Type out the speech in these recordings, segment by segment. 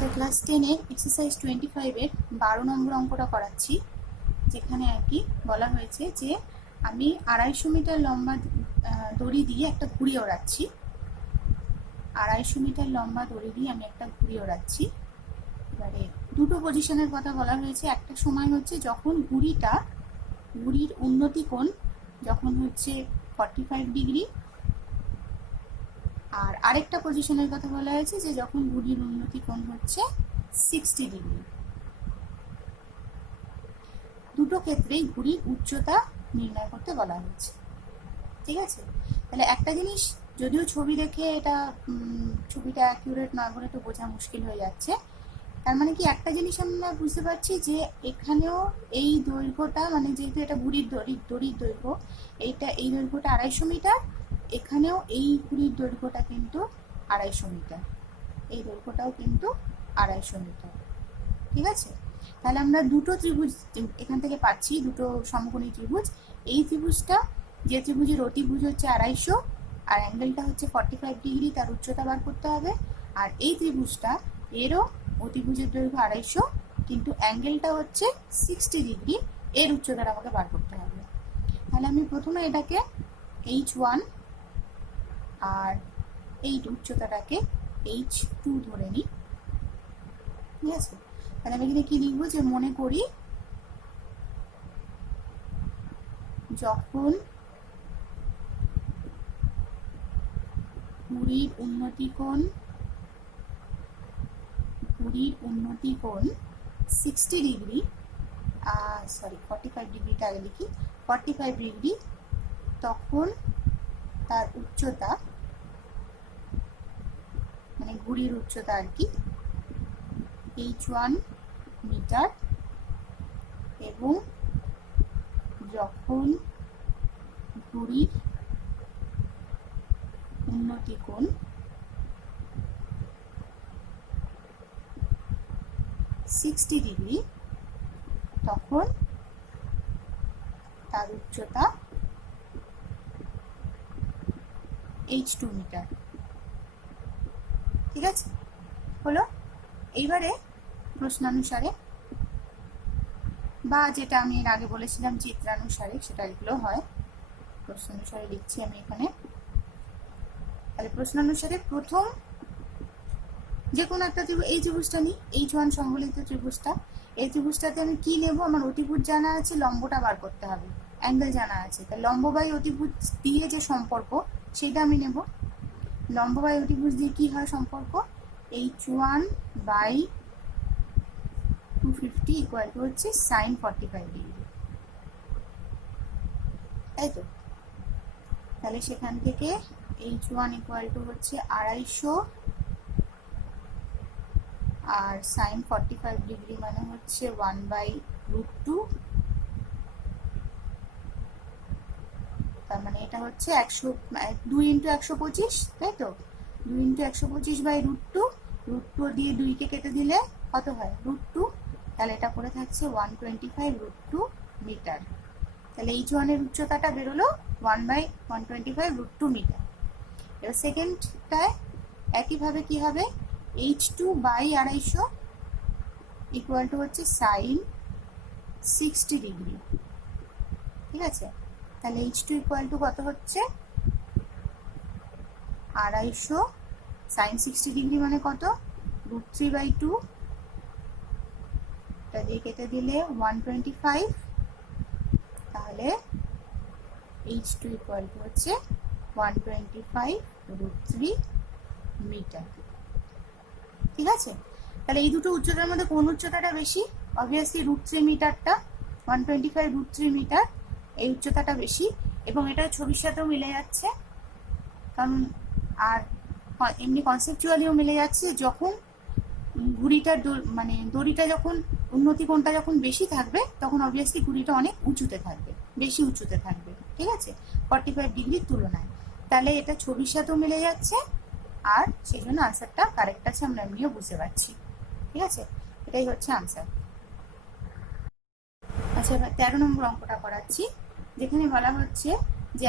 আচ্ছা, class 10-এর exercise 25-এর 12 নম্বর অঙ্কটা করাচ্ছি, যেখানে আর কি বলা হয়েছে যে আমি 250 মিটার লম্বা দড়ি দিয়ে একটা ঘুড়ি ওড়াচ্ছি। 250 মিটার লম্বা দড়ি দিয়ে আমি একটা ঘুড়ি ওড়াচ্ছি। এবারে দুটো পজিশনের কথা বলা হয়েছে। একটা সময় হচ্ছে যখন ঘুড়ির উন্নতি কোণ যখন হচ্ছে 45 ডিগ্রি, আর আরেকটা পজিশনের কথা বলা হয়েছে যে যখন ঘুড়ির উন্নতি কোণ হচ্ছে 60 ডিগ্রি। দুটো ক্ষেত্রেই ঘুড়ির উচ্চতা নির্ণয় করতে বলা হয়েছে। ঠিক আছে, তাহলে একটা জিনিস, যদিও ছবি দেখে এটা ছবিটা অ্যাকিউরেট না বলে তো বোঝা মুশকিল হয়ে যাচ্ছে। তার মানে কি, একটা জিনিস আমরা বুঝতে পারছি যে এখানেও এই দৈর্ঘ্যটা, মানে যেহেতু এটা ঘুড়ির দড়ির দৈর্ঘ্য, এই দৈর্ঘ্যটা 250 মিটার, এখানেও এই ঘুড়ির দৈর্ঘ্যটা কিন্তু 250 মিটার, এই দৈর্ঘ্যটাও কিন্তু 250 মিটার। ঠিক আছে, তাহলে আমরা দুটো ত্রিভুজ এখান থেকে পাচ্ছি, দুটো সমকোণী ত্রিভুজ। এই ত্রিভুজটা, যে ত্রিভুজের অতিভুজ হচ্ছে 250 আর অ্যাঙ্গেলটা হচ্ছে 45 ডিগ্রি, তার উচ্চতা বার করতে হবে। আর এই ত্রিভুজটা, এরও অতিভুজের দৈর্ঘ্য 250 কিন্তু অ্যাঙ্গেলটা হচ্ছে 60 ডিগ্রি, এর উচ্চতাটা আমাকে বার করতে হবে। তাহলে আমি প্রথমে এটাকে H1 আর এই উচ্চতাটাকে H2 ধরে নিই। ঠিক আছে, তাহলে আমি এখানে কি লিখবো, যে মনে করি যখন ঘুড়ির উন্নতি কোণ 60 ডিগ্রি, 45 ডিগ্রিটা আগে লিখি, 45 ডিগ্রি, তখন তার উচ্চতা, মানে ঘুড়ির উচ্চতা আর কি, H1 মিটার, এবং যখন ঘুড়ির উন্নতি কোণ 60 ডিগ্রি, তখন তার উচ্চতা H2 মিটার। ঠিক আছে, হলো। এইবারে প্রশ্নানুসারে, বা যেটা আমি এর আগে বলেছিলাম চিত্রানুসারে, সেটা লিখলেও হয়। প্রশ্নানুসারে লিখছি আমি এখানে। তাহলে প্রশ্নানুসারে প্রথম যে কোনো একটা ত্রিভুজ, এই ত্রিভুজটা নিই, H1 সংবলিত ত্রিভুজটা। এই ত্রিভুজটাতে আমি কি নেব, আমার অতিভুজ জানা আছে, লম্বটা বার করতে হবে, অ্যাঙ্গেল জানা আছে। তাহলে লম্ব বাই অতিভুজ দিয়ে যে সম্পর্ক, সেটা আমি নেব। লম্ব বাই অতিভুজ দিয়ে কি হয় সম্পর্ক, H1 বাই 250 ইকুয়াল টু হচ্ছে sin 45 ডিগ্রি, তাই তো? তাহলে সেখান থেকে H1 ইকুয়াল টু হচ্ছে 250, আর sin 45 ডিগ্রি মানে হচ্ছে 1/√2, তার মানে এটা হচ্ছে 2 × 125, তাই তো? 2 × 125/√2, √2 দিয়ে 2কে কেটে দিলে কত হয়, √2, তাহলে এটা পড়ে থাকছে 125√2 মিটার। তাহলে H1 এর উচ্চতাটা বেরোলো 1/125√2 মিটার। এবার সেকেন্ডটায় একইভাবে কি হবে, H2 বাই 250 ইকুয়াল টু হচ্ছে sin 60 ডিগ্রি। ঠিক আছে, তাহলে H2 ইকুয়াল টু কত হচ্ছে, 250 sin 60 ডিগ্রি মানে কত, √3/2, এটা দিয়ে কেটে দিলে 125, তাহলে H2 ইকুয়াল টু হচ্ছে 125√3 মিটার। ঠিক আছে, তাহলে এই দুটো উচ্চতার মধ্যে কোন উচ্চতাটা বেশি, অবভিয়াসলি √3 মিটারটা, 125√3 মিটার, এই উচ্চতাটা বেশি। এবং এটা ছবির সাথেও মিলে যাচ্ছে, কারণ আর এমনি কনসেপচুয়ালিও মিলে যাচ্ছে। যখন ঘুড়িটার মানে দড়িটা যখন উন্নতি কোণটা যখন বেশি থাকবে, তখন অবভিয়াসলি ঘুড়িটা অনেক উঁচুতে থাকবে, বেশি উঁচুতে থাকবে। ঠিক আছে, 45 ডিগ্রির তুলনায়। তাহলে এটা ছবির সাথেও মিলে যাচ্ছে, আর সেই জন্য আনসারটা কারেক্ট আছে, আমরা এমনিও বুঝতে পারছি। ঠিক আছে, এটাই হচ্ছে আনসার। আচ্ছা, এবার 13 নম্বর অঙ্কটা করাচ্ছি, যেখানে বলা হচ্ছে যে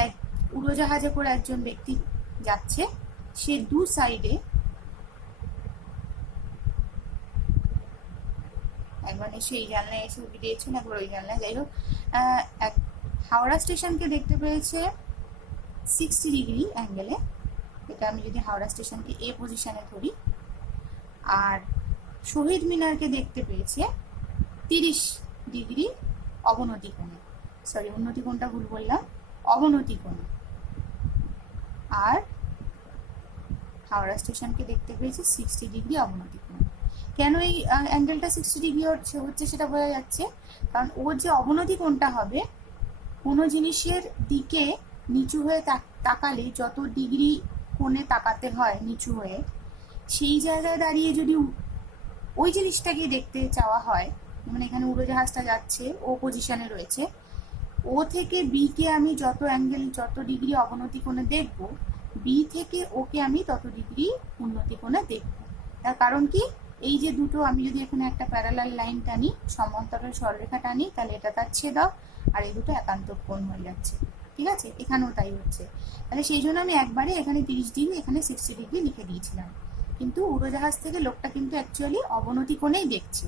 উড়োজাহাজে করে একজন ব্যক্তি যাচ্ছে, সে দু সাইডে একবার নিশ্চয়ই এই জানলায় এসে উঠে দিয়েছেন, একবার ওই জানলায়। যাই হোক, হাওড়া স্টেশনকে দেখতে পেয়েছে 60 ডিগ্রি অ্যাঙ্গেলে। এটা আমি যদি হাওড়া স্টেশনকে এ পজিশনে ধরি, আর শহীদ মিনারকে দেখতে পেয়েছে 30 ডিগ্রি অবনতি কোণে, সরি উন্নতি কোণটা ভুল বললাম, অবনতি কোণে। আর হাওড়া স্টেশনকে দেখতে পেয়েছি 60 ডিগ্রি অবনতি কোণে। কেন এই অ্যাঙ্গেলটা 60 ডিগ্রি হচ্ছে সেটা বোঝা যাচ্ছে, কারণ ওর যে অবনতি কোণটা হবে, কোনো জিনিসের দিকে নিচু হয়ে তাকালে যত ডিগ্রি কোণে তাকাতে হয় নিচু হয়ে, সেই জায়গায় দাঁড়িয়ে যদি ওই জিনিসটাকে দেখতে চাওয়া হয়, মানে এখানে উড়োজাহাজটা যাচ্ছে, ও পজিশনে রয়েছে, ও থেকে বি কে আমি যত অ্যাঙ্গেল যত ডিগ্রি অবনতি কোণে দেখব, বি থেকে ওকে আমি তত ডিগ্রি উন্নতি কোণে দেখব। তার কারণ কি, এই যে দুটো, আমি যদি এখানে একটা প্যারালাল লাইন টানি, সমান্তরাল সরলরেখা টানি, তাহলে এটা তার ছেদক, আর এই দুটো একান্ত কোণ হয়ে যাচ্ছে। ঠিক আছে, এখানেও তাই হচ্ছে। তাহলে সেই জন্য আমি একবারে এখানে 30 ডিগ্রি, এখানে 60 ডিগ্রি লিখে দিয়েছিলাম। কিন্তু উড়োজাহাজ থেকে লোকটা কিন্তু অ্যাকচুয়ালি অবনতি কোণেই দেখছে,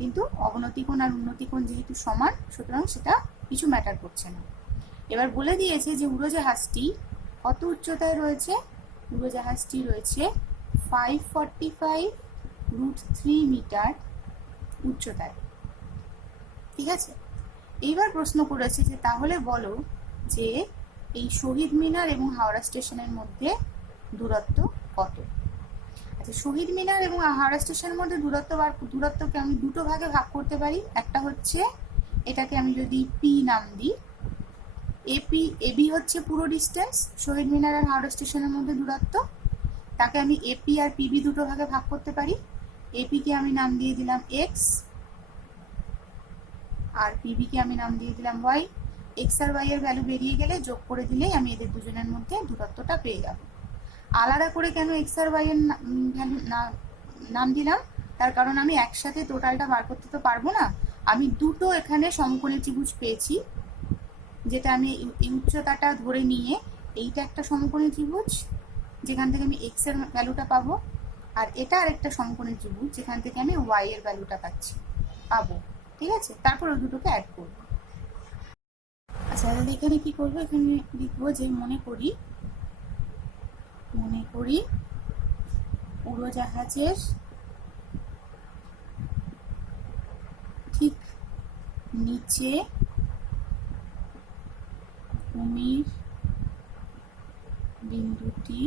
কিন্তু অবনতি কোণ আর উন্নতি কোণ যেহেতু সমান, সুতরাং সেটা কিছু ম্যাটার করছে না। এবার বলে দিয়েছে যে উড়োজাহাজটি কত উচ্চতায় রয়েছে। উড়োজাহাজটি রয়েছে 545√3 মিটার উচ্চতায়। ঠিক আছে, এইবার প্রশ্ন করেছে যে তাহলে বলো যে এই শহীদ মিনার এবং হাওড়া স্টেশনের মধ্যে দূরত্ব কত। আচ্ছা, শহীদ মিনার এবং হাওড়া স্টেশনের মধ্যে দূরত্বকে আমি দুটো ভাগে ভাগ করতে পারি। একটা হচ্ছে, এটাকে আমি যদি পি নাম দিই, এবি হচ্ছে পুরো ডিস্টেন্স শহীদ মিনার আর হাওড়া স্টেশনের মধ্যে দূরত্ব, তাকে আমি এপি আর পিবি দুটো ভাগে ভাগ করতে পারি। এপিকে আমি নাম দিয়ে দিলাম এক্স, আর পিবিকে আমি নাম দিয়ে দিলাম ওয়াই। এক্স আর ওয়াই এর ভ্যালু বেরিয়ে গেলে যোগ করে দিলেই আমি এদের দুজনের মধ্যে দূরত্বটা পেয়ে যাব। আলাদা করে কেন এক্স আর ওয়াই এর নাম দিলাম, তার কারণ আমি একসাথে টোটালটা বার করতে তো পারবো না। আমি দুটো এখানে সমকোণী ত্রিভুজ পেয়েছি, যেটা আমি এই উচ্চতাটা ধরে নিয়ে, এইটা একটা সমকোণী ত্রিভুজ যেখান থেকে আমি এক্স এর ভ্যালুটা পাবো, আর এটা আরেকটা সমকোণী ত্রিভুজ যেখান থেকে আমি ওয়াই এর ভ্যালুটা পাবো। ঠিক আছে, তারপর ওই দুটোকে অ্যাড করবো। আচ্ছা, তাহলে এখানে কি করবো, এখানে লিখবো যে মনে করি উড়োজাহাজের ঠিক নিচে ভূমির বিন্দুটি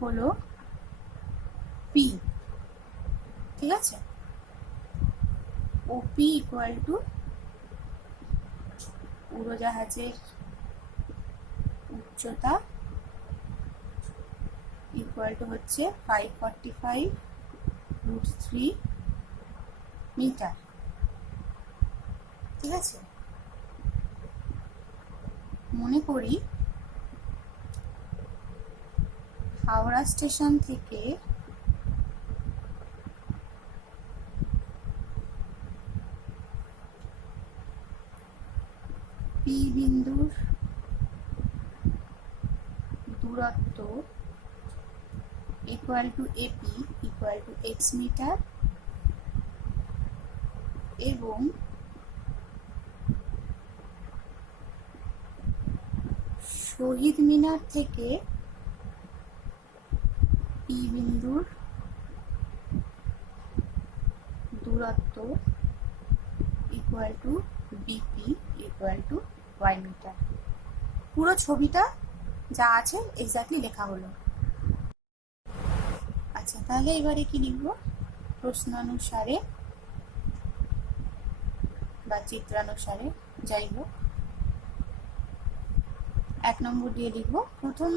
হলো পি। ঠিক আছে, ওপি ইকুয়াল টু উড়োজাহাজের উচ্চতা ইকুয়াল টু হচ্ছে 545√3 মিটার। ঠিক আছে, মনে করি হাওড়া স্টেশন থেকে পি বিন্দুর দূরত্ব equal to AP equal to x metre, এবং শহীদ মিনার থেকে পি বিন্দুর দূরত্ব equal to BP equal to y metre. পুরো ছবিটা যা আছে এক্স্যাক্টলি লেখা হলো। আচ্ছা, তাহলে এবারে কি লিখবো, প্রশ্নানুসারে বা চিত্রানুসারে, যাই হোক, 1 নম্বর দিয়ে লিখবো। প্রথম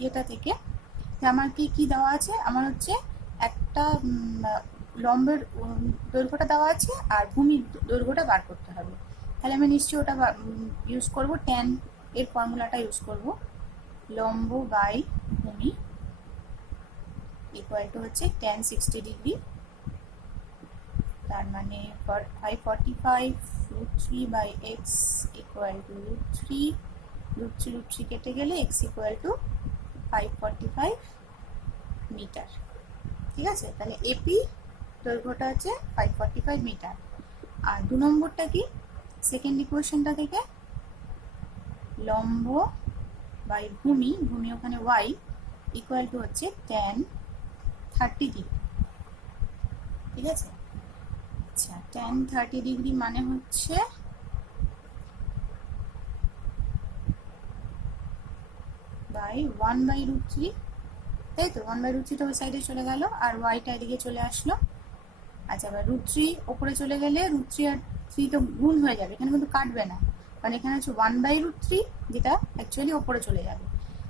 ইয়েটা থেকে আমার কি দেওয়া আছে, আমার হচ্ছে একটা লম্বের দৈর্ঘ্যটা দেওয়া আছে আর ভূমির দৈর্ঘ্যটা বার করতে হবে। তাহলে আমি নিশ্চয়ই ওটা ইউজ করব, ট্যান এর ফর্মুলাটা ইউজ করব। লম্ব বাই ভূমি ইকুয়াল টু হচ্ছে ট্যান 60 ডিগ্রি, তার মানে 545√3 বাই এক্স ইকুয়াল টু √3 কেটে গেলে এক্স ইকুয়াল টু 545 মিটার। ঠিক আছে, তাহলে এপি দৈর্ঘ্যটা হচ্ছে 545 মিটার। আর 2 নম্বরটা কি, সেকেন্ড ইকুয়েশনটা থেকে লম্ব বাই ভূমি, ভূমি ওখানে y ইকুয়াল টু হচ্ছে tan 30 ডিগ্রি। ঠিক আছে, আচ্ছা tan 30 ডিগ্রি মানে হচ্ছে বাই 1/√3, তাই তো 1/√3টা ওই সাইডে চলে গেল আর ওয়াইটা এদিকে চলে আসলো। আচ্ছা, এবার √3 ওপরে চলে গেলে √3 আর 3 তো গুণ হয়ে যাবে, এখানে কিন্তু কাটবে না, কারণ এখানে হচ্ছে 1/√3 যেটা অ্যাকচুয়ালি ওপরে চলে যাবে।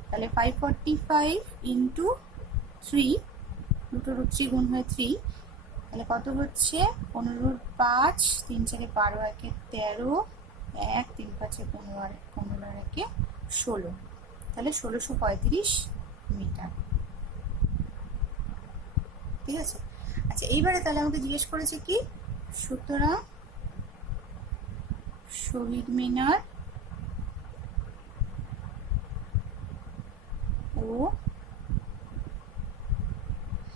তাহলে 545 ইন্টু 3, দুটো √3 গুণ হয়ে 3, তাহলে কত হচ্ছে 15/5, 3 4 12, 1 13, 1 3 5 15, 15 1 16, তাহলে 1635 মিটার। ঠিক আছে, আচ্ছা এইবারে তাহলে আমাকে জিজ্ঞেস করেছে কি, সুতরাং শহীদ মিনার ও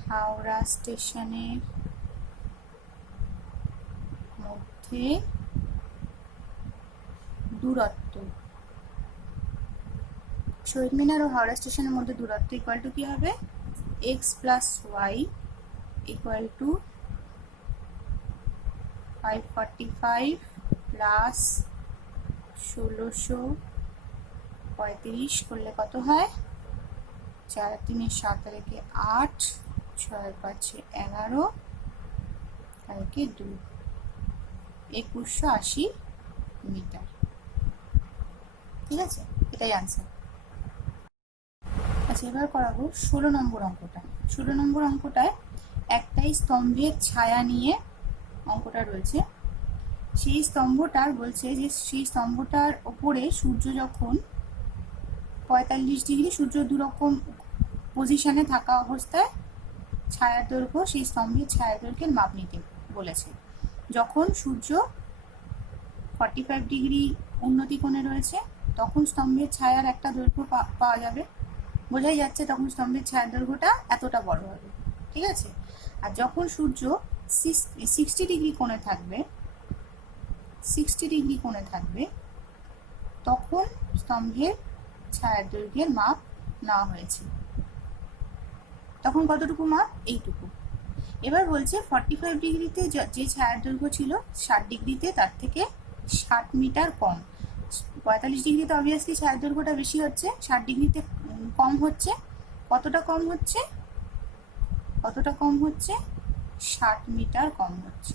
হাওড়া স্টেশনের মধ্যে দূরত্ব, শহীদ মিনার ও হাওড়া স্টেশনের মধ্যে দূরত্ব ইকুয়াল টু কি হবে, x plus y equal to 545 plus 1635 করলে কত হয়, 4 3 7 রেখে 8, 6 5 11, আর 2, 2180 মিটার। ঠিক আছে, এটাই আনসার। আচ্ছা এবার করাবো 16 নম্বর অঙ্কটা। 16 নম্বর অঙ্কটায় একটাই স্তম্ভের ছায়া নিয়ে অঙ্কটা রয়েছে। সেই স্তম্ভটার বলছে যে সেই স্তম্ভটার ওপরে সূর্য যখন 45 ডিগ্রি, সূর্য দুরকম পজিশনে থাকা অবস্থায় ছায়ার দৈর্ঘ্য, সেই স্তম্ভের ছায়ার দৈর্ঘ্যের মাপ নিতে বলেছে। যখন সূর্য 45 ডিগ্রি উন্নতি কোণে রয়েছে তখন স্তম্ভের ছায়ার একটা দৈর্ঘ্য পাওয়া যাবে, বোঝাই যাচ্ছে তখন স্তম্ভের ছায়ার দৈর্ঘ্যটা এতটা বড় হবে। ঠিক আছে, আর যখন সূর্য 60 ডিগ্রি কোণে থাকবে, 60 ডিগ্রি কোণে থাকবে তখন স্তম্ভের ছায়ার দৈর্ঘ্যের মাপ নেওয়া হয়েছে। তখন কতটুকু মাপ, এইটুকু। এবার বলছে 45 ডিগ্রিতে যে ছায়ার দৈর্ঘ্য ছিল 60 ডিগ্রিতে তার থেকে 60 মিটার কম। 45 ডিগ্রিতে অবভিয়াসলি ছায়ার দৈর্ঘ্যটা বেশি হচ্ছে, 60 ডিগ্রিতে কম হচ্ছে। কতটা কম হচ্ছে, কতটা কম হচ্ছে, 60 মিটার কম হচ্ছে।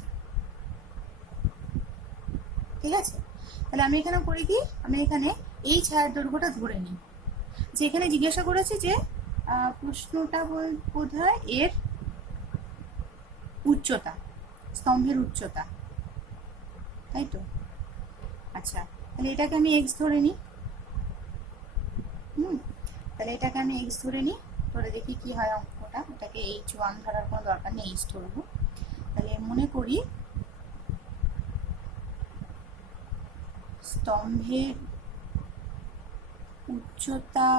ঠিক আছে, তাহলে আমি এখানে করি কি, আমি এখানে এই ছায়ার দৈর্ঘ্যটা ধরে নিই। যে এখানে জিজ্ঞাসা করেছে যে প্রশ্নটা বোধহয় এর উচ্চতা, স্তম্ভের উচ্চতা, তাই তো। আচ্ছা তাহলে এটাকে আমি এক্স ধরে নিই। তাহলে এটাকে আমি এক্স ধরে নিই, ধরে দেখি কি হয় অঙ্কটা। এটাকে H1 ধরার কোনো দরকার নেই, এক্স ধরবো। তাহলে মনে করি স্তম্ভের উচ্চতা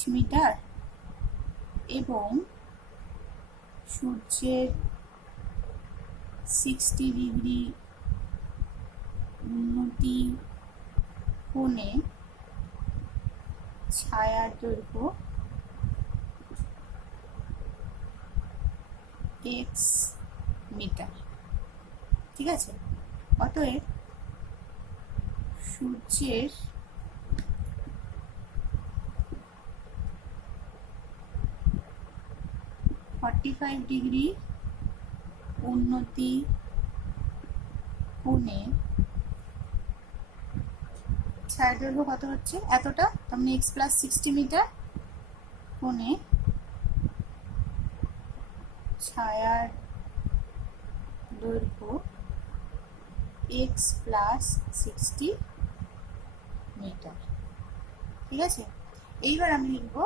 h মিটার এবং সূর্যের 60 ডিগ্রি উন্নতি কোণে ছায়ার দৈর্ঘ্য x মিটার। ঠিক আছে, অতএব সূর্যের (45 ডিগ্রি উন্নতি কোণে ছায়ার দৈর্ঘ্য কত হচ্ছে, এতটা, তার মানে x প্লাস 60 মিটার কোণে ছায়ার দৈর্ঘ্য x প্লাস 60 মিটার। ঠিক আছে, এইবার আমি লিখব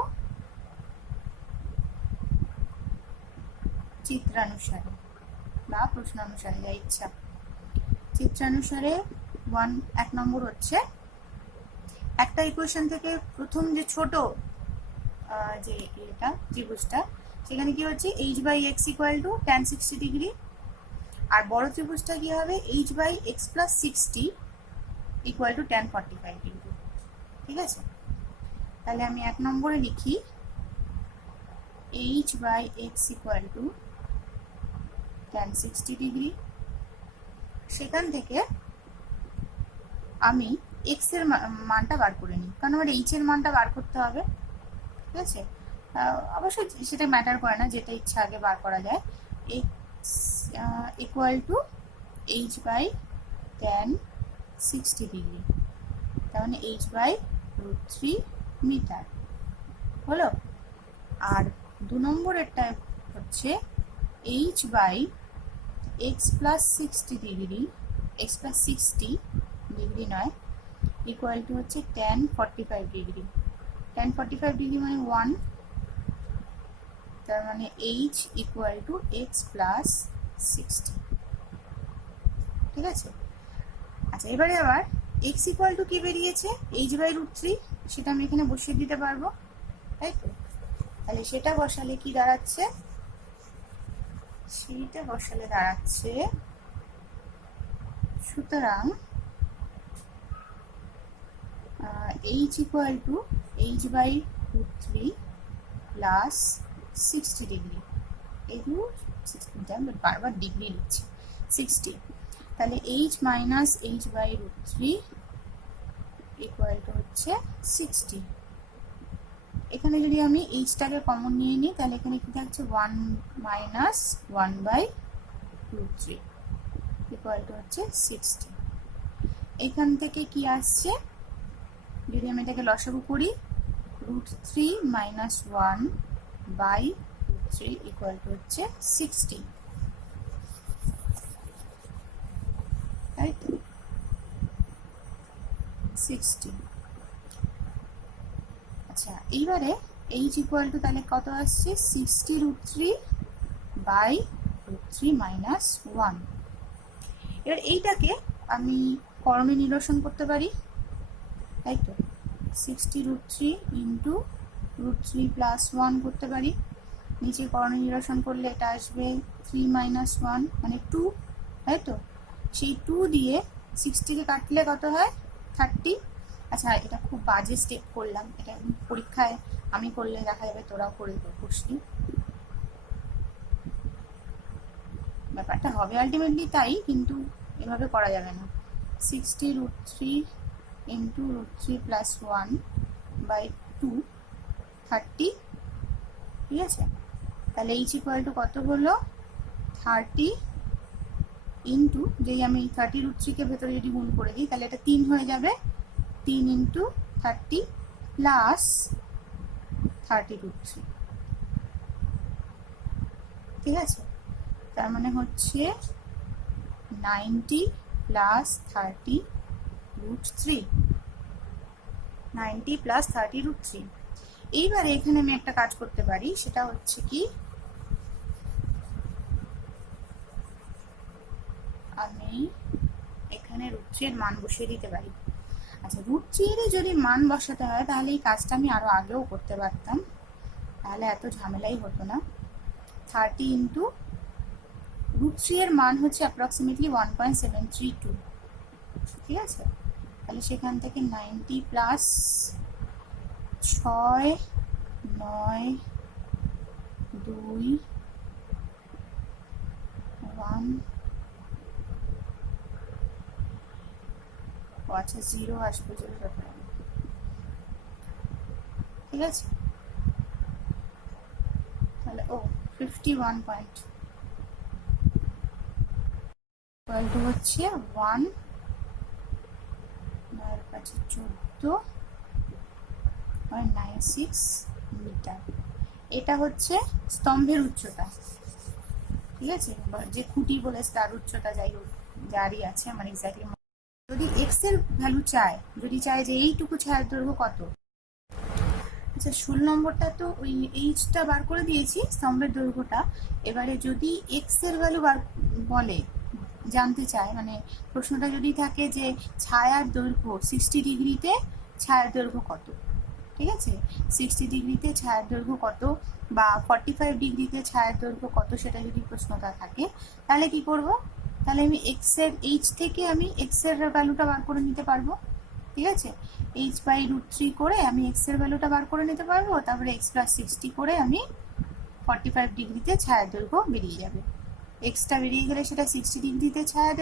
চিত্রানুসারে বা প্রশ্নানুসারে, যা ইচ্ছা। চিত্রানুসারে 1 নম্বর হচ্ছে একটা ইকুয়েশন থেকে প্রথম যে ছোট যে এটা ত্রিভুজটা, সেখানে কি হচ্ছে H by X equal to tan 60 degree, আর বড় ত্রিভুজটা কি হবে H by x plus 60 equal to tan 45 degree. ঠিক আছে, তাহলে আমি 1 নম্বরে লিখি H by X equal to tan 60 degree. সেখান থেকে আমি এক্স এর মানটা বার করে নিই, কারণ আমার এইচ এর মানটা বার করতে হবে। ঠিক আছে, অবশ্যই সেটা ম্যাটার করে না, যেটা ইচ্ছা আগে বার করা যায়। X equal to h by tan 60 degree, তার মানে এইচ বাই √3 মিটার হলো। আর 2 নম্বরেরটা হচ্ছে H by x plus 60 degree, x plus 60 degree নয়, ইকুয়াল টু হচ্ছে ট্যান 45 ডিগ্রি। ট্যান 45 ডিগ্রি মানে 1, তার মানে h equal to x plus 60। ঠিক আছে, আচ্ছা এবারে আবার এক্স ইকুয়াল টু কি বেরিয়েছে এইচ বাই √3, সেটা আমি এখানে বসিয়ে দিতে পারবো, তাই তো। তাহলে সেটা বসালে কি দাঁড়াচ্ছে, সেইটা বসালে দাঁড়াচ্ছে, সুতরাং h equal to h by √3 plus 60 degree, এই 60 বারবার ডিগ্রি লিখছি 60, তাহলে h minus h by √3 equal to হচ্ছে 60। এখানে যদি আমি এইচটাকে কমন নিয়ে নিই তাহলে এখানে কি থাকছে 1 মাইনাস 1 বাই √3 ইকুয়াল টু হচ্ছে 60। এখান থেকে কি আসছে, যদি আমি এটাকে লসাগু করি √3 মাইনাস 1 বাই √3 ইকুয়াল টু হচ্ছে 60, তাই তো 60। আচ্ছা এইবারে এইচ ইকুয়াল টু তাহলে কত আসছে 60 √3 বাই √3 মাইনাস 1। এবার এইটাকে আমি করণে নিরসন করতে পারি, তাই তো 60 √3 ইন্টু √3 প্লাস 1 করতে পারি। নিচে করণে নিরসন করলে এটা আসবে 3 মাইনাস 1 মানে 2, তাই তো। সেই 2 দিয়ে 60কে কাটলে কত হয় 30। আচ্ছা এটা খুব বাজে স্টেপ করলাম, এটা পরীক্ষায় আমি করলে দেখা যাবে তোরাও করে বসলি, ব্যাপারটা হবে আলটিমেটলি তাই, কিন্তু এভাবে করা যাবে না। 60 √3 ইন্টু √3 প্লাস 1 বাই 2 30, ঠিক আছে। তাহলে এইচ ইকুয়াল টু কত হলো 30 ইন্টু, যদি আমি 30 √3কে ভেতরে যদি গুণ করে দিই তাহলে এটা 3 হয়ে যাবে, 3 ইন্টু 30 প্লাস 30 √3, ঠিক আছে। তার মানে হচ্ছে 90 প্লাস 30 √3, 90 প্লাস 30 √3। এইবারে এখানে আমি একটা কাজ করতে পারি, সেটা হচ্ছে কি আমি এখানে √3 এর মান বসিয়ে দিতে পারি। আচ্ছা √3 এর যদি মান বসাতে হয় তাহলে এই কাজটা আমি আরো আগেও করতে পারতাম, তাহলে এত ঝামেলাই হতো না। 30 ইন্টু √3 এর মান হচ্ছে অ্যাপ্রক্সিমেটলি 1.732, ঠিক আছে। তাহলে সেখান থেকে 90 প্লাস 6 9 2 1, আচ্ছা 0 আসবে, 0 ব্যাপার, ঠিক আছে। তাহলে 51 পয়েন্ট ইকুয়াল টু হচ্ছে 1 কাছে 14.96 মিটার। এটা হচ্ছে স্তম্ভের উচ্চতা, ঠিক আছে, যে খুঁটি বলে তার উচ্চতা যাই হোক যারই আছে আমার এক্স্যাক্টলি। যদি এক্স এর ভ্যালু চায়, যদি চায় যে এইটুকু ছায়ার দৈর্ঘ্য কত, আচ্ছা 16 নম্বরটা তো ওই এইচটা বার করে দিয়েছি স্তম্ভের দৈর্ঘ্যটা। এবারে যদি এক্স এর ভ্যালু বলে জানতে চায়, মানে প্রশ্নটা যদি থাকে যে ছায়ার দৈর্ঘ্য 60 ডিগ্রিতে ছায়ার দৈর্ঘ্য কত, ঠিক ঠিক আছে? 60 ডিগ্রিতে ছায়ার দৈর্ঘ্য কত বা 45 ডিগ্রিতে ছায়ার দৈর্ঘ্য কত সেটা যদি প্রশ্নটা থাকে, তাহলে কি করব, তাহলে আমি এইচ থেকে আমি এর ভ্যালুটা বার করে নিতে পারবো। ঠিক আছে, h/√3 করে আমি এর ভ্যালুটা বার করে নিতে পারবো। তারপরে x+60 করে আমি 45 ডিগ্রিতে ছায়ার দৈর্ঘ্য বেরিয়ে যাবে। এক্সটা বেরিয়ে গেলে সেটা 60 ডিগ্রিতে ছায়ার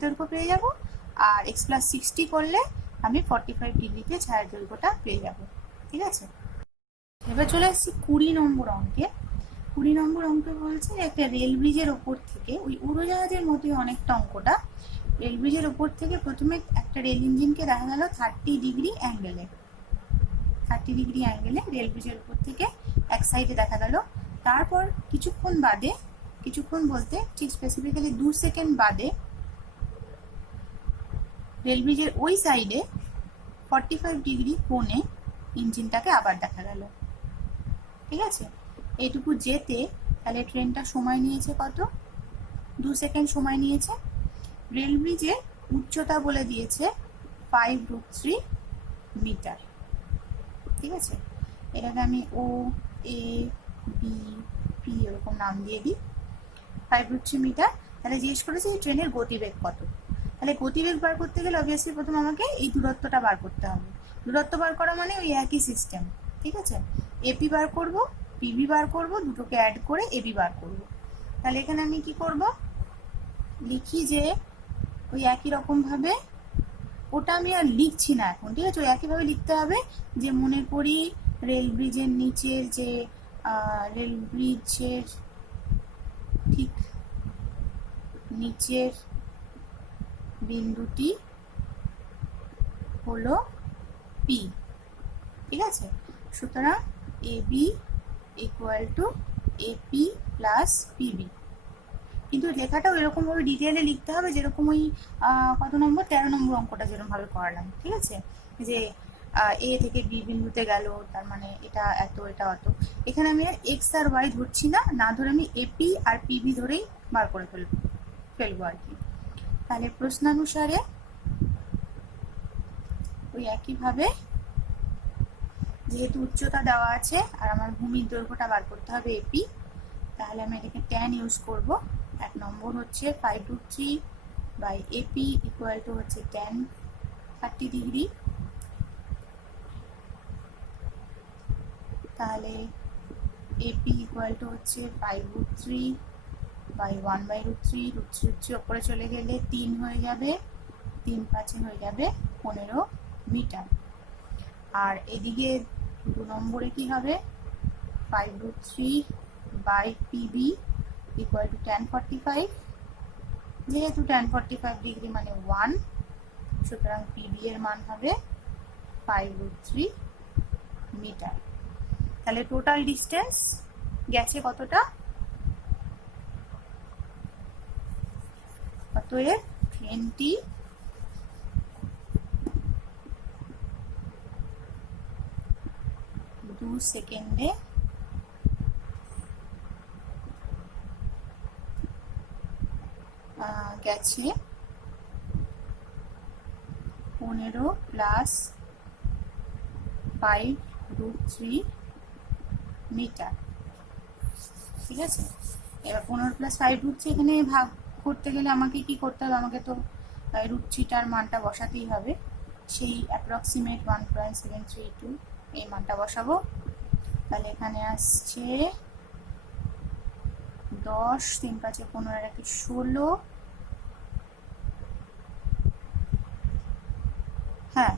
দৈর্ঘ্য পেয়ে যাব, আর x+60 করলে আমি 45 ডিগ্রিতে ছায়ার দৈর্ঘ্যটা পেয়ে যাব। ঠিক আছে, এবার চলে আসছি 20 নম্বর অঙ্কে। 20 নম্বর অঙ্কে বলছে যে একটা রেল ব্রিজের ওপর থেকে, ওই উড়োজাহাজের মতোই অনেকটা অঙ্কটা, রেল ব্রিজের ওপর থেকে প্রথমে একটা রেল ইঞ্জিনকে দেখা গেল 30 ডিগ্রি অ্যাঙ্গেলে রেল ব্রিজের উপর থেকে এক সাইডে দেখা গেল। তারপর কিছুক্ষণ বলতে ঠিক স্পেসিফিক্যালি 2 সেকেন্ড বাদে রেল ব্রিজের ওই সাইডে 45 ডিগ্রি কোণে ইঞ্জিনটাকে আবার দেখা গেল। ঠিক আছে, এইটুকু যেতে তাহলে ট্রেনটা সময় নিয়েছে কত? 2 সেকেন্ড সময় নিয়েছে। রেল ব্রিজের উচ্চতা বলে দিয়েছে 5√3 মিটার। ঠিক আছে, এটাকে আমি ও এ বি পি এরকম নাম দিয়ে দিই, 5√3 মিটার। তাহলে জিজ্ঞেস করেছে এই ট্রেনের গতিবেগ কত। তাহলে গতিবেগ বার করতে গেলে অবভিয়াসলি প্রথম আমাকে এই দূরত্বটা বার করতে হবে। দূরত্ব বার করা মানে ওই একই সিস্টেম। ঠিক আছে, এপি বার করব, পিবি বার করব, দুটোকে অ্যাড করে এবি বার করব। তাহলে এখানে আমি কি করব, লিখি যে ওই একই রকমভাবে, ওটা আমি আর লিখছি না এখন। ঠিক আছে, ওই একইভাবে লিখতে হবে যে মনে করি রেল ব্রিজের নিচের যে রেল ব্রিজের ঠিক নিচের বিন্দুটি হলো পি। ঠিক আছে, সুতরাং AB equal to AP plus PB. কিন্তু লেখাটাও এরকম ভাবে ডিটেলে লিখতে হবে যেরকম ওই কত নম্বর 13 নম্বর অঙ্কটা যেরকম ভাবে করালাম। ঠিক আছে, যে এ থেকে বি বিন্দুতে গেল, তার মানে এটা এত এটা অত। এখানে আমি আর এক্স আর ওয়াই ধরছি না ধরে আমি এপি আর পিবি ধরেই বার করে ফেলবো আর কি। তাহলে প্রশ্নানুসারে ওই একইভাবে যেহেতু উচ্চতা দেওয়া আছে আর আমার ভূমির দৈর্ঘ্যটা বার করতে হবে এপি, তাহলে আমি এটাকে ট্যান ইউজ করব। 1 নম্বর হচ্ছে 5√3 বাই এপি ইকুয়াল টু হচ্ছে ট্যান 30 ডিগ্রি। তাহলে এপি ইকুয়াল টু হচ্ছে 5√3 বাই 1/√3, √3 ওপরে চলে গেলে 3 হয়ে যাবে, 3 5 হয়ে যাবে 15 মিটার। আর এদিকে 2 নম্বরে কি হবে, 5√3 by PB equal to tan 45। যেহেতু ট্যান 45 ডিগ্রি মানে 1, সুতরাং পিবি এর মান হবে 5√3 মিটার। তাহলে টোটাল ডিস্টেন্স গেছে কতটা, অতএব 2 সেকেন্ডে গেছে 15 প্লাস 5√3 মিটার। ঠিক আছে, এবার 15 প্লাস 5√3 এখানে ভাগ করতে গেলে আমাকে কি করতে হবে, আমাকে তো √3টার মানটা বসাতেই হবে। সেই অ্যাপ্রক্সিমেট 1.732 এই মানটা বসাবো। তাহলে এখানে আসছে 10, 3 5 15 1 16, হ্যাঁ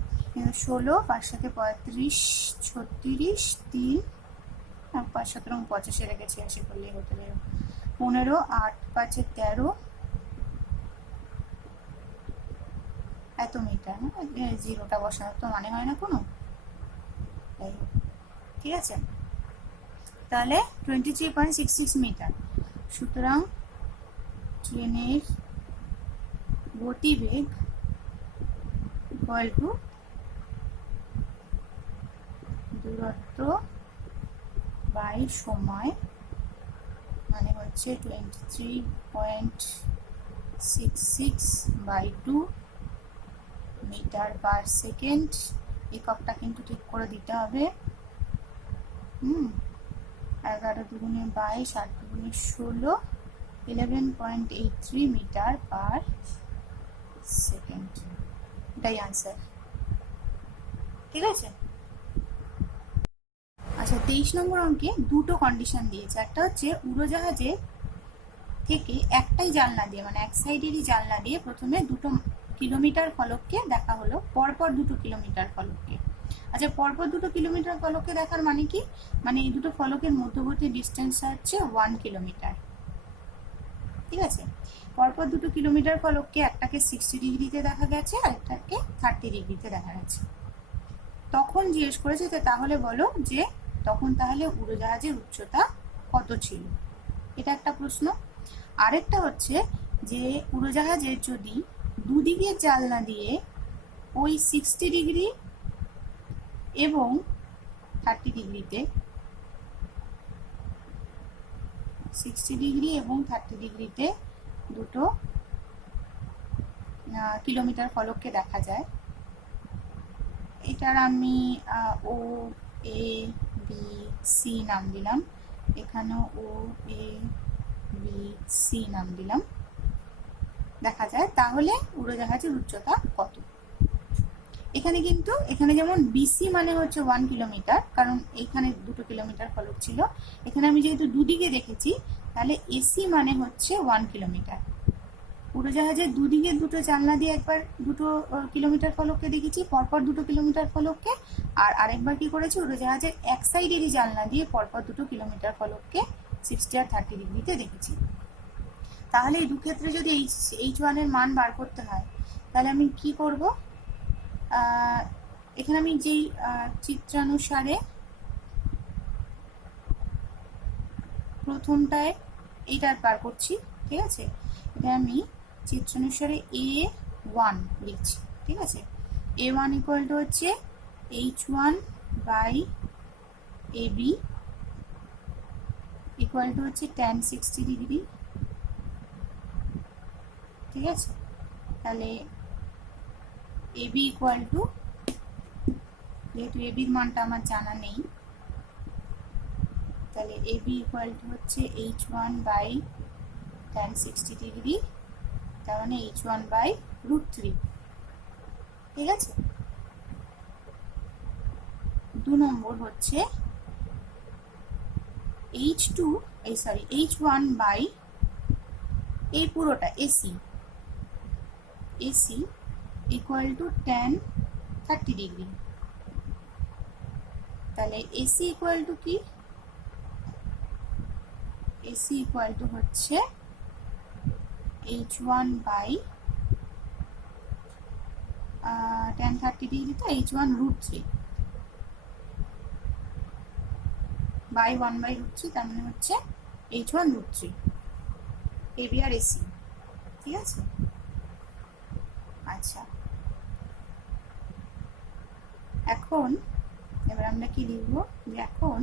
16, 5 7 35, 36, 3 5 17 85 রেখেছি, 80 করলেই হতে পারে। 15, 8 5 13 এত মিটার। জিরোটা বসানোর তো মানে হয় না কোনো, তাই ঠিক আছে। তাহলে 23.66 মিটার। সুতরাং ট্রেনের গতিবেগ ইকুয়াল টু দূরত্ব বাই সময়, মানে হচ্ছে 23.66 বাই 2 মিটার পার সেকেন্ড এককটা কিন্তু ঠিক করে দিতে হবে। 11 দুগুণে 22, 8 দুগুণে 16, 11.83 মিটার পার সেকেন্ড, এটাই আনসার। ঠিক আছে। আচ্ছা, 23 নম্বর অঙ্কে দুটো কন্ডিশন দিয়েছে। একটা হচ্ছে উড়োজাহাজে থেকে একটাই জানলা দিয়ে, মানে এক সাইডেরই জানলা দিয়ে প্রথমে 2 কিলোমিটার ফলককে দেখা হলো, পরপর 2 কিলোমিটার ফলককে। আচ্ছা, পরপর 2 কিলোমিটার ফলককে দেখার মানে কি? মানে এই দুটো ফলকের মধ্যবর্তী ডিস্টেন্স হচ্ছে 1 কিলোমিটার। ঠিক আছে। পরপর 2 কিলোমিটার ফলককে একটাকে 60 ডিগ্রিতে দেখা গেছে আর একটাকে 30 ডিগ্রিতে দেখা গেছে। তখন জিজ্ঞেস করেছে যে তাহলে বলো যে তখন তাহলে উড়োজাহাজের উচ্চতা কত ছিল, এটা একটা প্রশ্ন। আরেকটা হচ্ছে যে উড়োজাহাজের যদি দুদিকের জানলা দিয়ে ওই 60 ডিগ্রি এবং 30 ডিগ্রিতে 60 ডিগ্রি এবং 30 ডিগ্রিতে 2 কিলোমিটার ফলককে দেখা যায়, এটার আমি ও এ বি সি নাম দিলাম, এখানেও ও এ বি সি নাম দিলাম, দেখা যায় তাহলে উড়োজাহাজের উচ্চতা কত। এখানে কিন্তু এখানে যেমন বিসি মানে হচ্ছে 1 কিলোমিটার, কারণ এখানে 2 কিলোমিটার ফলক ছিল। এখানে আমি যেহেতু দুদিকে দেখেছি তাহলে এসি মানে হচ্ছে 1 কিলোমিটার। উড়োজাহাজের দুদিকে 2 জানলা দিয়ে একবার 2 কিলোমিটার ফলককে দেখেছি, পরপর 2 কিলোমিটার ফলককে, আর আরেকবার কি করেছি উড়োজাহাজের এক সাইডেরই জানলা দিয়ে পরপর 2 কিলোমিটার ফলককে 60 আর 30 ডিগ্রিতে দেখেছি। তাহলে এই দুক্ষেত্রে যদি H1 এর মান বার করতে হয় তাহলে আমি কি করব? এখানে আমি যেই চিত্রানুসারে প্রথমটায় এইটা বার করছি, ঠিক আছে, এটা আমি চিত্রানুসারে A1 লিখছি। ঠিক আছে, A1 ইকুয়াল টু হচ্ছে H1 by AB equal to হচ্ছে tan 60 ডিগ্রি। ঠিক আছে, তাহলে AB ইকুয়াল টু, যেহেতু এবির মানটা আমার জানা নেই, তাহলে AB ইকুয়াল টু হচ্ছে H1 বাই tan 60 ডিগ্রি, তার মানে H1 বাই √3। ঠিক আছে। 2 নম্বর হচ্ছে H1 বাই এই পুরোটা AC equal to tan 30 degree. তাহলে AC ইকুয়াল টু কি? AC ইকুয়াল টু হচ্ছে H1 বাই tan 30 ডিগ্রি, তো H1 √3 বাই 1 বাই √3, তার মানে হচ্ছে H1 √3, AB আর AC। ঠিক আছে। আচ্ছা, এখন এবার আমরা কি লিখবো? যে এখন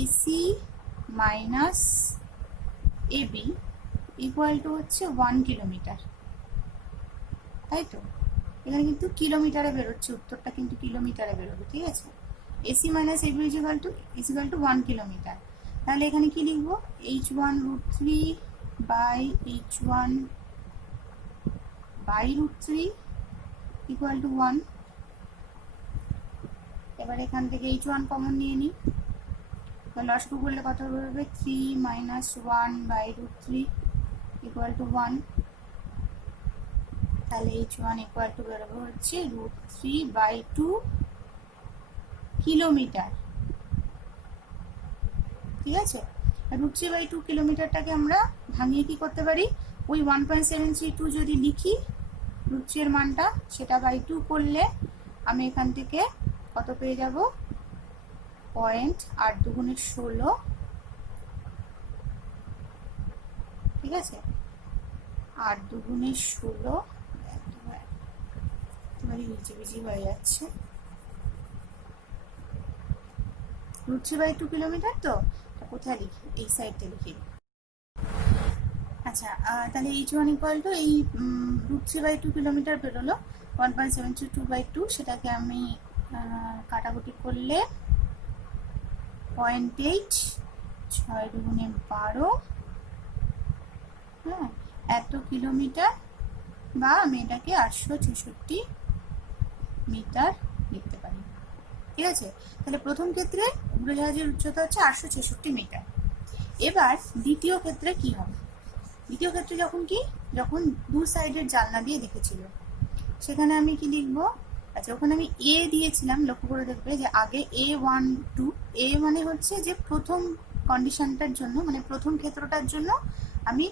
AC minus AB equal to হচ্ছে 1 কিলোমিটার, তাই তো? এখানে কিন্তু কিলোমিটারে বেরোচ্ছে, উত্তরটা কিন্তু কিলোমিটারে বেরোবে। ঠিক আছে, AC minus AB equal two 1 kilometre. তাহলে এখানে কি লিখবো? H1 √3 by H1 by √3 equal two 1। এবার এখান থেকে H1 কমন নিয়ে নিই, লসাগু করলে কত বেরোবে? 3 মাইনাস 1 বাই √3 ইকুয়াল টু 1। তাহলে H1 ইকুয়াল টু বেরোবে হচ্ছে √3 বাই 2 কিলোমিটার। ঠিক আছে, √3 বাই 2 কিলোমিটারটাকে আমরা ভাঙিয়ে কি করতে পারি? ওই 1.732 যদি লিখি √3 এর মানটা, সেটা বাই 2 করলে আমি এখান থেকে কত পেয়ে যাব? 0.8 দুগুণে 16। ঠিক আছে, 8 দুগুণে 16, একেবারে ইজিবিজি হয়ে যাচ্ছে। √3 বাই 2 কিলোমিটার, তো কোথায় লিখি? এই সাইডটা লিখি। আচ্ছা, তাহলে h1 ইকুয়াল টু এই √3/2 কিলোমিটার বেরোলো, 1.732/2, সেটাকে আমি কাটাকুটি করলে 0.8, 6 দুগুণে 12, হ্যাঁ, এত কিলোমিটার, বা আমি এটাকে 866 মিটার লিখতে পারি। ঠিক আছে, তাহলে প্রথম ক্ষেত্রে উড়োজাহাজের উচ্চতা হচ্ছে 866 মিটার। এবার দ্বিতীয় ক্ষেত্রে কি হবে? দ্বিতীয় ক্ষেত্রে যখন দু সাইডের জানলা দিয়ে দেখেছিল, সেখানে আমি কি লিখবো? আচ্ছা, ওখানে আমি এ দিয়েছিলাম, লক্ষ্য করে দেখবে যে আগে A12, এ মানে হচ্ছে যে প্রথম কন্ডিশনটার জন্য, মানে প্রথম ক্ষেত্রটার জন্য আমি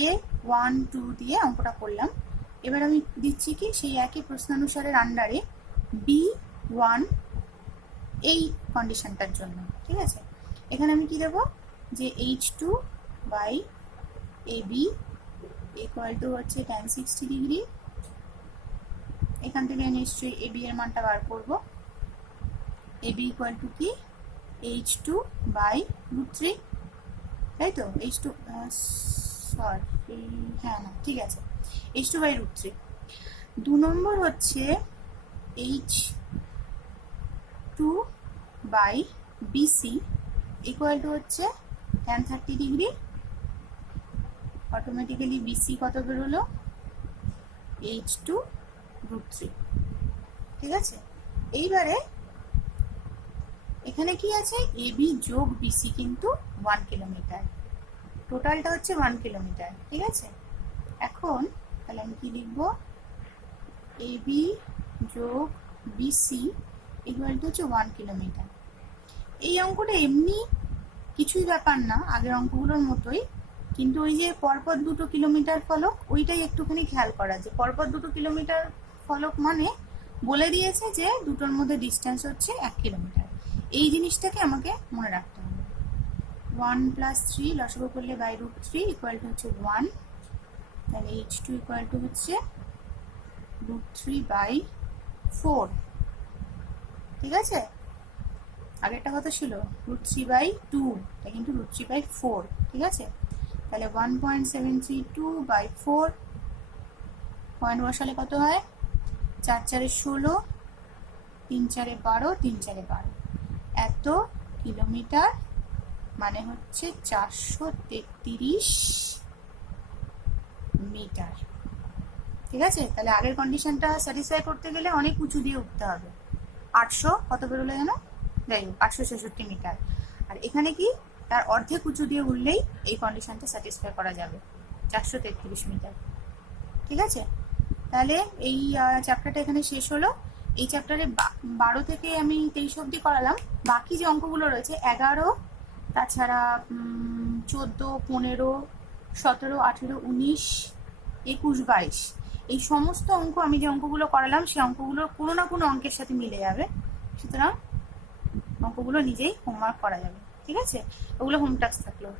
A12 দিয়ে অঙ্কটা করলাম। এবার আমি দিচ্ছি কি সেই একই প্রশ্নানুসারের আন্ডারে B1 এই কন্ডিশনটার জন্য। ঠিক আছে, এখানে আমি কি দেবো যে H2/AB ইকুয়াল টু হচ্ছে tan 60 ডিগ্রি। এখান থেকে নিশ্চয়ই AB এর মানটা বার করব। AB ইকুয়াল টু কি H2/√3, তাই তো? H2, সরি, হ্যাঁ না, ঠিক আছে, H2/√3। 2 নম্বর হচ্ছে H2/BC ইকুয়াল টু হচ্ছে tan 30 ডিগ্রি। অটোমেটিক্যালি BC কত বেরোলো? H2√3। ঠিক আছে, এইবারে এখানে কি আছে? AB যোগ BC কিন্তু 1 কিলোমিটার, টোটালটা হচ্ছে 1 কিলোমিটার। ঠিক আছে, এখন তাহলে আমি কি লিখবো? AB যোগ BC ইকুয়াল টু হচ্ছে 1 কিলোমিটার। এই অঙ্কটা এমনি কিছুই ব্যাপার না, আগের অঙ্কগুলোর মতোই, কিন্তু ওই যে পরপর 2 কিলোমিটার ফলক, ওইটাই একটুখানি খেয়াল করা, যে পরপর 2 কিলোমিটার ফলক মানে বলে দিয়েছে যে দুটোর মধ্যে ডিস্টেন্স হচ্ছে 1 কিলোমিটার। এই জিনিসটাকে আমাকে মনে রাখতে হবে। 1 + 3 লসাগু করলে √3 ইকুয়াল টু হচ্ছে 1, তাহলে H2 ইকুয়াল টু হচ্ছে √3/4। ঠিক আছে, আগেরটা কত ছিল? √3/2, এটা কিন্তু √3/4। ঠিক আছে, তাহলে 1.732/4, পয়েন্ট বসালে কত হয়? 4 × 16, 3 × 12, 3 × 12, এত কিলোমিটার, মানে হচ্ছে 433 মিটার। ঠিক আছে, তাহলে আগের কন্ডিশনটা স্যাটিসফাই করতে গেলে অনেক উঁচু দিয়ে উঠতে হবে। 800 কত বেরোলো যেন? যাই হোক, 866 মিটার। আর এখানে কি তার অর্ধেক উঁচু দিয়ে উঠলেই এই কন্ডিশনটা স্যাটিসফাই করা যাবে, 433 মিটার। ঠিক আছে, তাহলে এই চ্যাপ্টারটা এখানে শেষ হলো। এই চ্যাপ্টারে 12 থেকে আমি 23 অবধি করালাম। বাকি যে অঙ্কগুলো রয়েছে 11, তাছাড়া 14, 15, 17, 18, 19, 21, 22, এই সমস্ত অঙ্ক আমি যে অঙ্কগুলো করালাম সেই অঙ্কগুলো কোনো না কোনো অঙ্কের সাথে মিলে যাবে, সুতরাং অঙ্কগুলো নিজেই হোমওয়ার্ক করা যাবে। ঠিক আছে, ওগুলো হোম টাস্ক থাকলো।